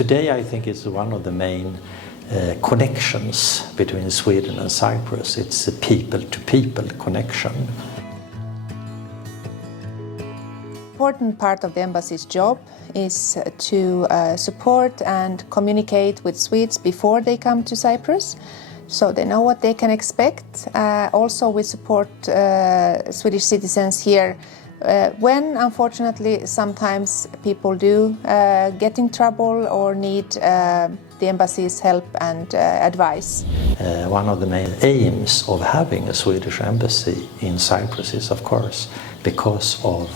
Today I think it's one of the main connections between Sweden and Cyprus. It's a people-to-people connection. Important part of the embassy's job is to support and communicate with Swedes before they come to Cyprus, so they know what they can expect. Also, we support Swedish citizens here when, unfortunately, sometimes people do get in trouble or need the embassy's help and advice. One of the main aims of having a Swedish embassy in Cyprus is, of course, because of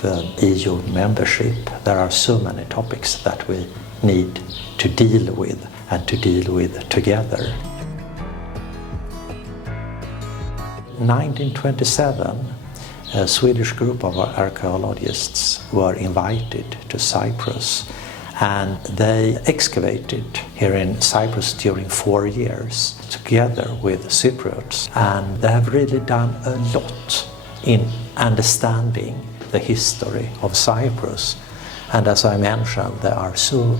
EU membership. There are so many topics that we need to deal with and to deal with together. In 1927, a Swedish group of archaeologists were invited to Cyprus, and they excavated here in Cyprus during 4 years together with Cypriots, and they have really done a lot in understanding the history of Cyprus. And as I mentioned, they are so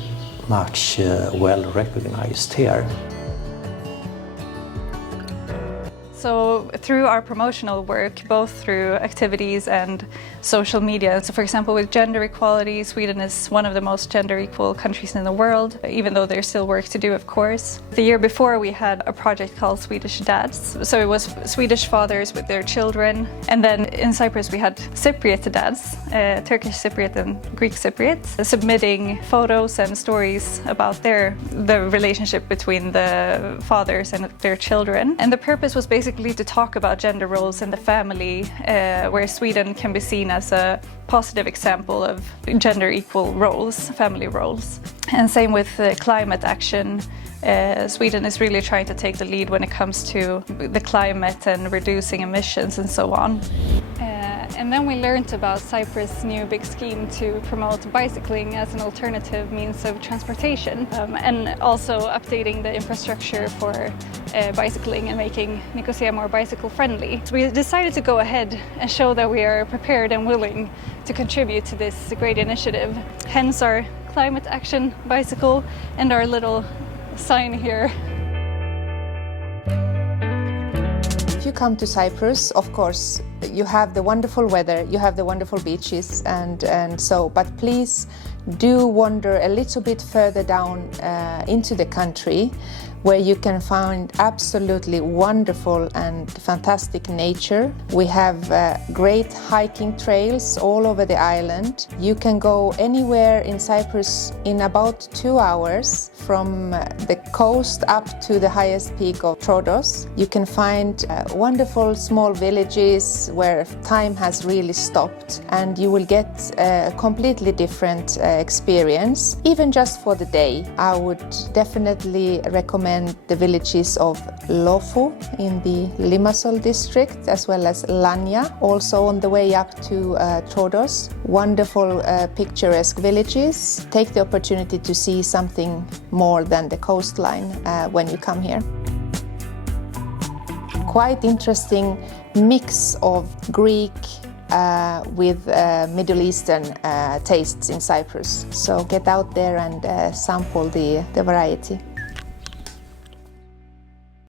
much well recognized here. So through our promotional work, both through activities and social media, so for example with gender equality, Sweden is one of the most gender equal countries in the world, even though there's still work to do, of course. The year before we had a project called Swedish Dads, so it was Swedish fathers with their children, and then in Cyprus we had Cypriot dads, Turkish Cypriot and Greek Cypriot, submitting photos and stories about the relationship between the fathers and their children. And the purpose was basically to talk about gender roles in the family, where Sweden can be seen as a positive example of gender equal roles, family roles. And same with climate action. Sweden is really trying to take the lead when it comes to the climate and reducing emissions and so on. And then we learned about Cyprus' new big scheme to promote bicycling as an alternative means of transportation, and also updating the infrastructure for bicycling and making Nicosia more bicycle friendly. So we decided to go ahead and show that we are prepared and willing to contribute to this great initiative. Hence our climate action bicycle and our little sign here. If you come to Cyprus, of course, you have the wonderful weather, you have the wonderful beaches, but please do wander a little bit further down into the country, where you can find absolutely wonderful and fantastic nature. We have great hiking trails all over the island. You can go anywhere in Cyprus in about 2 hours, from the coast up to the highest peak of Troodos. You can find wonderful small villages where time has really stopped, and you will get a completely different experience, even just for the day. I would definitely recommend the villages of Lofu in the Limassol district, as well as Lanya, also on the way up to Troodos. Wonderful, picturesque villages. Take the opportunity to see something more than the coastline when you come here. Quite interesting mix of Greek with Middle Eastern tastes in Cyprus. So get out there and sample the variety.